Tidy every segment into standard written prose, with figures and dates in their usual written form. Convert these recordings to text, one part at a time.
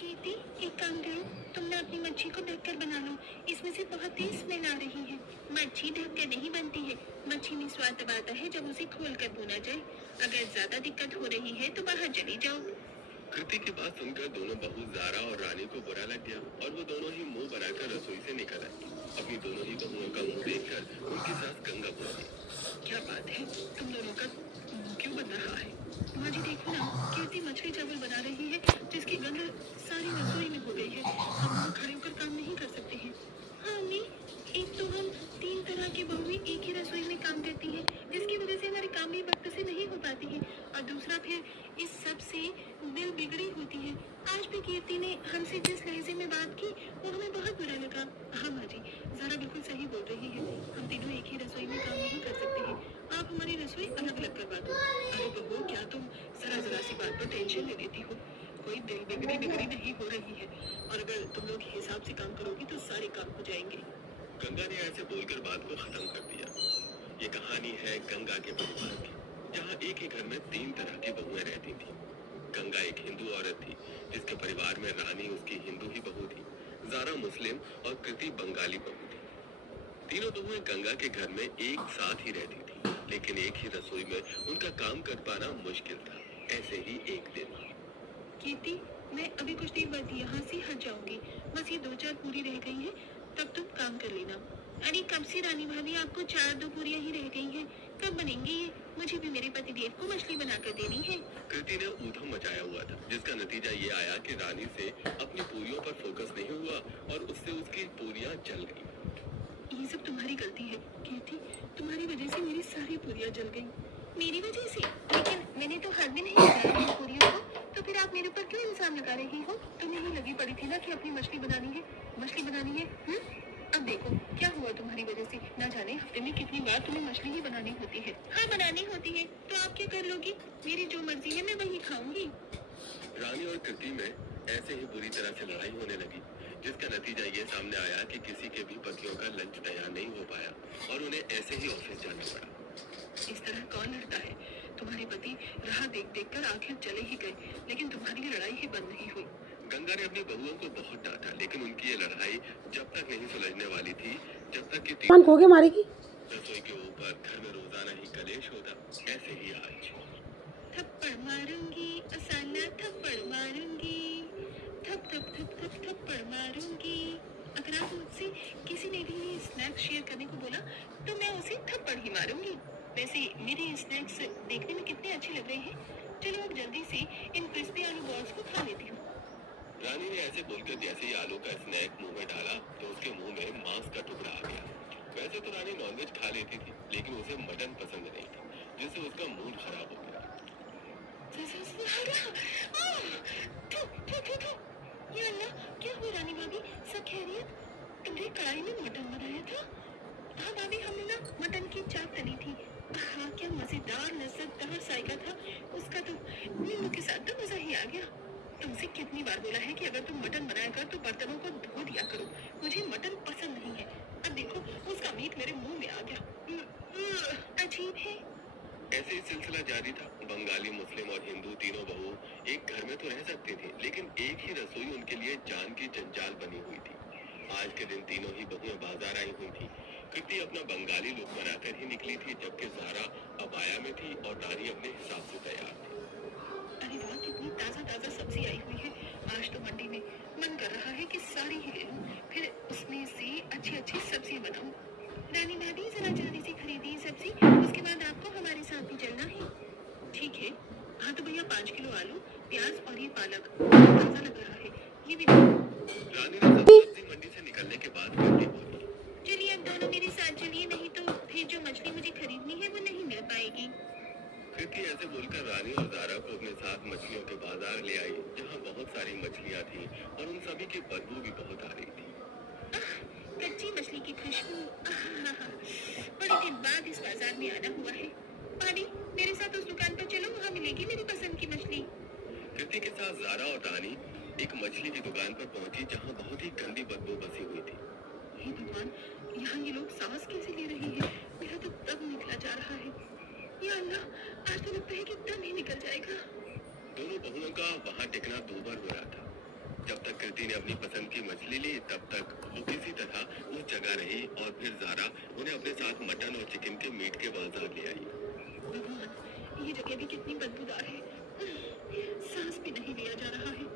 कीर्ति, एक काम करो, तुम ना अपनी मच्छी को ढककर बना लो। इसमें से बहुत तेज स्मेल आ रही है। मच्छी ढककर नहीं बनती है। मच्छी में स्वाद तब आता है जब उसे खोलकर भूना जाए। अगर ज्यादा दिक्कत हो रही है तो बाहर चली जाओ। कृति की बात सुनकर दोनों बहू जारा और रानी को बुरा लग गया और वो दोनों ही मुंह बनाकर रसोई से निकल आई। अपनी दोनों ही बहुओं का मुंह देखकर उनकी सास गंगा बोली, क्या बात है, तुम दोनों का मुंह क्यों बन रहा है? माँ जी देखो ना, कीर्ति मछली चावल बना रही है जिसकी गंध सारी रसोई में हो गई है। हम वहाँ खड़े होकर काम नहीं कर सकते हैं। हाँ अम्मी, एक तो हम 3 तरह की बहुएं एक ही रसोई में काम करती हैं, जिसकी वजह से हमारे काम भी वक्त से नहीं हो पाती है। और दूसरा फिर इस सब से दिल बिगड़ी होती है। आज भी कीर्ति ने हमसे जिस लहजे में बात की वो हमें बहुत बुरा लगा। हाँ माँ जी, ज़रा बिल्कुल सही बोल रही है। हम तीनों एक ही रसोई में काम नहीं कर सकते हैं। आप हमारी रसोई अलग अलग करवा दो। अरे बहू, क्या तुम जरा सी बात पर टेंशन ले लेती हो? कोई दिल बिगड़ी बिगड़ी नहीं हो रही है। और अगर तुम लोग हिसाब से काम करोगी तो सारे काम हो जाएंगे। गंगा ने ऐसे बोलकर बात को खत्म कर दिया। ये कहानी है गंगा के परिवार की, जहाँ एक ही घर में 3 तरह की बहुएं रहती थी। गंगा एक हिंदू औरत थी जिसके परिवार में रानी उसकी हिंदू ही बहू थी, जारा मुस्लिम और कृति बंगाली बहू थी। तीनों बहुएं गंगा के घर में एक साथ ही रहती थी, लेकिन एक ही रसोई में उनका काम कर पाना मुश्किल था। ऐसे ही एक दिन कीर्ति, मैं अभी कुछ देर बाद यहाँ से हट जाऊंगी। बस ये 2-4 पूरी रह गई हैं, तब तुम काम कर लेना। अरे कब से रानी भाभी, आपको 4-2 पूरियां ही रह गई हैं। कब बनेंगी ये? मुझे भी मेरे पतिदेव को मछली बनाकर देनी है। कृति ने ऊधम मचाया हुआ था, जिसका नतीजा ये आया कि रानी से अपनी पूरियों पर फोकस नहीं हुआ और उससे उसकी पूरियां जल गईं। ये सब तुम्हारी गलती है कीर्ति, तुम्हारी वजह से मेरी सारी पूरियां जल गई। मेरी वजह से? लेकिन मैंने तो हाथ भी नहीं लगाया इन पूरियों को, तो फिर आप मेरे ऊपर क्यों इल्जाम लगा रही हो? तुम्हें ही लगी पड़ी थी ना कि अपनी मछली बनानी है, मछली बनानी है। अब देखो क्या हुआ तुम्हारी वजह से। ना जाने हफ्ते में कितनी बार तुम्हें मछली ही बनानी होती है। हाँ बनानी होती है, तो आप क्या कर लोगी? मेरी जो मर्जी है मैं वही खाऊंगी। रानी और कृति में ऐसे ही बुरी तरह से लड़ाई होने लगी, जिसका नतीजा ये सामने आया कि किसी के भी पतियों का लंच तैयार नहीं हो पाया और उन्हें ऐसे ही ऑफिस जाना पड़ा। इस तरह कौन लड़ता है? तुम्हारे पति राह देख देख कर आखिर चले ही गए, लेकिन तुम्हारी लड़ाई ही बंद नहीं हुई। गंगा ने अपनी बहुओं को बहुत डांटा, लेकिन उनकी ये लड़ाई जब तक नहीं सुलझने वाली थी, जब तक कि मारेगी। रसोई के ऊपर घर में रोजाना ही कलेश होता। ऐसे ही आज थप्पड़ मारूंगी, असाना थप्पड़ मारूंगी, थप थप थप थप थप्पड़ मारूंगी। अगर आप मुझसे किसी ने भी स्नैक्स शेयर करने को बोला तो मैं उसे थप्पड़ ही मारूंगी। वैसे मेरे स्नैक्स देखने में कितने अच्छे लग रहे हैं। चलो अब जल्दी से इन क्रिस्पी आलू बॉल्स को खा लेती हूँ। रानी ने ऐसे बोलकर जैसे ही आलू का स्नैक मुंह में डाला तो उसके मुंह में मांस का टुकड़ा आ गया। वैसे तो रानी नॉनवेज खा लेती थी, लेकिन उसे मटन पसंद नहीं था, जिससे उसका मूड खराब हो गया। ये अल्लाह, क्या हुआ रानी भाभी? सब खैरियत? तुमने कढ़ाई में मटन बनाया था? हाँ भाभी, हमने ना मटन की चाप तली थी। हाँ, क्या मजेदार लज्जतदार जायका था उसका तो। नींबू के साथ तो मजा ही आ गया। तुमसे कितनी बार बोला है कि अगर तुम मटन बनाया कर तो बर्तनों को धो दिया करो। मुझे मटन पसंद नहीं है। अब देखो उसका मीट मेरे मुंह में आ गया। अजीब है। ऐसे ही सिलसिला जारी था। बंगाली, मुस्लिम और हिंदू तीनों बहू एक घर में तो रह सकती थी, लेकिन एक ही रसोई उनके लिए जान की जंजाल बनी हुई थी। आज के दिन तीनों ही बहुएं बाजार आई हुई थी। कृति अपना बंगाली लुक बनाकर ही निकली थी, जबकि जारा अबाया में थी और रानी अपने हिसाब से तैयार थी। अरे वाह, कितनी ताजा ताजा सब्जी आई हुई है। आज तो मंडी में मन कर रहा है कि सारी ही ले लूं, फिर उसमें से अच्छी अच्छी सब्जियां बनाऊं। रानी भाभी, जरा जल्दी से खरीदिए सब्जी, उसके बाद आपको हमारे साथ भी चलना है। ठीक है। हाँ तो भैया 5 किलो आलू, प्याज और ये पालक ताजा लग रहा है, ये भी रानी ने सब्जी मंडी से निकलने के बाद कृति बोली, चलिए अब दोनों मेरे साथ चलिए, नहीं तो फिर जो मछली मुझे खरीदनी है वो नहीं मिल पाएगी। कृति ऐसे बोलकर रानी और जारा को अपने साथ मछलियों के बाजार ले आई, जहाँ बहुत सारी मछलियाँ थी और उन सभी की बदबू भी बहुत आ रही थी। कच्ची मछली की खुशबू, बड़े दिन बाद इस बाजार में आना हुआ है। पानी, मेरे साथ उस दुकान पर चलो, वहाँ मिलेगी मेरी पसंद की मछली। कृति के साथ जारा और रानी एक मछली की दुकान पर पहुंची, जहाँ बहुत ही गंदी बदबू बसी हुई थी। ये दुकान, यहाँ ये लोग सांस कैसे ले रहे हैं? मेरा तो दम निकला जा रहा है। या अल्लाह, आज तो लगता है कि दम ही निकल जाएगा। दोनों बहुओं का वहाँ टिकना दूभर हो रहा था। जब कीर्ति ने अपनी पसंद की मछली ली, तब तक वो किसी तरह उस जगह रही और फिर जारा उन्हें अपने साथ मटन और चिकन के मीट के बाजार ले आई। भगवान, ये जगह भी कितनी बदबूदार है। सांस भी नहीं लिया जा रहा है।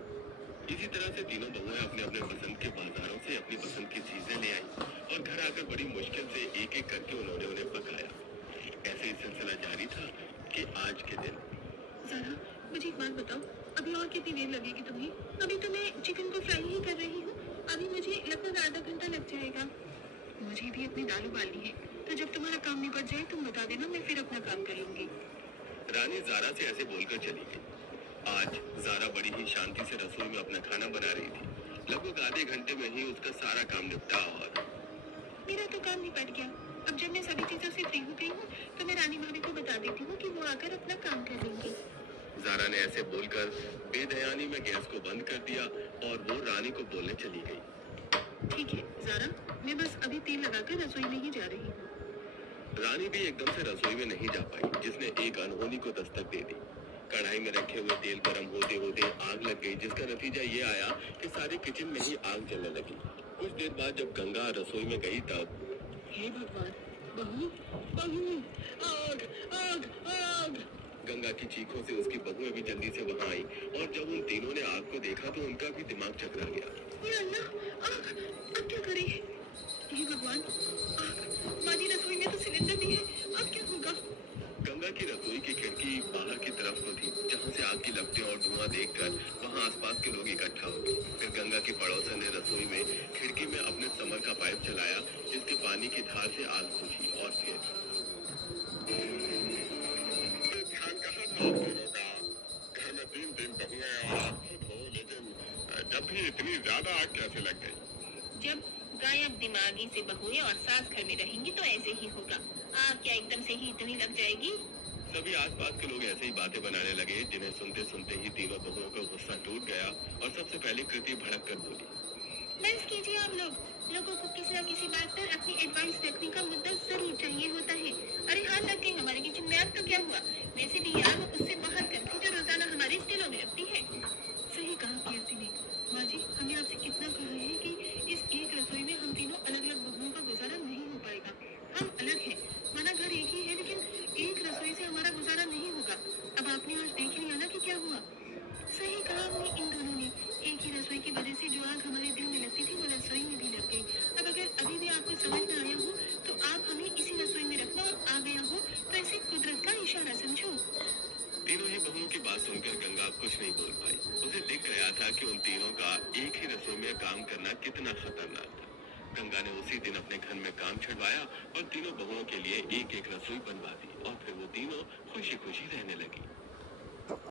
इसी तरह से तीनों बहुएं अपने अपने पसंद के बाजारों से अपनी पसंद की चीजें ले आई और घर आकर बड़ी मुश्किल से एक एक करके उन्होंने उन्हें पकाया। ऐसे ही सिलसिला जारी था कि आज के दिन। ज़ारा, मुझे एक बात बताओ, अभी और कितनी देर लगेगी तुम्हें? अभी तो मैं चिकन को फ्राई ही कर रही हूँ। अभी मुझे लगभग आधा घंटा लग जाएगा। मुझे भी अपनी दाल उबालनी है, तो जब तुम्हारा काम निपट जाए तुम बता देना, मैं फिर अपना काम कर लूंगी। रानी जारा से ऐसे बोलकर चली गई। आज जारा बड़ी ही शांति से रसोई में अपना खाना बना रही थी। लगभग आधे घंटे में ही उसका सारा काम निपटा और मेरा तो काम निपट गया। अब जब मैं सभी चीजों से फ्री हो गई हूँ, तो मैं रानी भाभी को बता देती हूँ कि वो आकर अपना काम कर लेंगी। जारा ने ऐसे बोलकर बेदयानी में गैस को बंद कर दिया और वो रानी को बोलने चली गई। ठीक है ज़ारा, मैं बस अभी तेल लगाकर रसोई में ही जा रही हूँ। रानी भी एकदम से रसोई में नहीं जा पाई, जिसने एक अनहोनी को दस्तक दे दी। कढ़ाई में रखे हुए तेल गर्म होते होते आग लग गई, जिसका नतीजा ये आया कि सारे किचन में ही आग जलने लगी। कुछ देर बाद जब गंगा रसोई में गई तब हे भगवान, बहू, बहू, आग, आग, आग। गंगा की चीखों से उसकी बहुएं भी जल्दी से वहां आई और जब उन तीनों ने आग को देखा तो उनका भी दिमाग चकरा गया। ये अल्लाह, आग, अब क्या करें? हे भगवान, आग, हमारी रसोई में तो सिलेंडर भी है, अब क्या होगा? गंगा की रसोई की खिड़की बाहर की तरफ को थी, जहां से आग की लपटें और धुआं देखकर वहां आसपास के लोग इकट्ठा हो गए। फिर गंगा की पड़ोसन ने रसोई में खिड़की में अपने समर का पाइप चलाया, जिसके पानी की धार से आग बुझी और फिर ध्यान कहाँ था आप तीनों का? घर में तीन बहुएं और आप खुद हो, लेकिन जब भी इतनी ज्यादा आग कैसे लग गई? जब गायब दिमागी से बहुएं और सास घर में रहेंगी तो ऐसे ही होगा। आग क्या एकदम से ही इतनी लग जाएगी? सभी आसपास के लोग ऐसे ही बातें बनाने लगे, जिन्हें सुनते सुनते ही तीनों बहुओं का गुस्सा टूट गया और सबसे पहले कृति भड़क कर बोली। बस कीजिए आप लोगों को किसी न किसी बात पर अपनी एडवाइस रखने का मुद्दा जरूर चाहिए होता है। अरे हाँ, लग गई हमारे किचन में आग तो क्या हुआ? वैसे भी आग उससे बाहर करती जो रोजाना हमारे दिलों में लगती है। सही कहा कीर्ति ने। माँ जी, हमें आपसे कितना कहा है कि इस एक रसोई में हम तीनों अलग अलग बहुओं का गुजारा नहीं हो पाएगा। हम अलग हैं, माना घर एक ही है, लेकिन एक रसोई से हमारा गुजारा नहीं होगा। अब आपने आज देख लिया ना कि क्या हुआ। सही कहा हमने इन दोनों ने। एक ही रसोई की वजह से जो आग हमारे दिल में लगती थी वो रसोई में भी लग गई। अब अगर अभी भी आपको समझ न आया हो तो आप हमें इसी रसोई में रखना, और आ गया हो तो इसे कुदरत का इशारा समझो। तीनों ही बहुओं की बात सुनकर गंगा कुछ नहीं बोल पाई। उसे दिख गया था कि उन तीनों का एक ही रसोई में काम करना कितना खतरनाक था। गंगा ने उसी दिन अपने घर में काम छुड़वाया और तीनों बहुओं के लिए एक एक रसोई बनवा दी और फिर वो तीनों खुशी खुशी रहने लगी।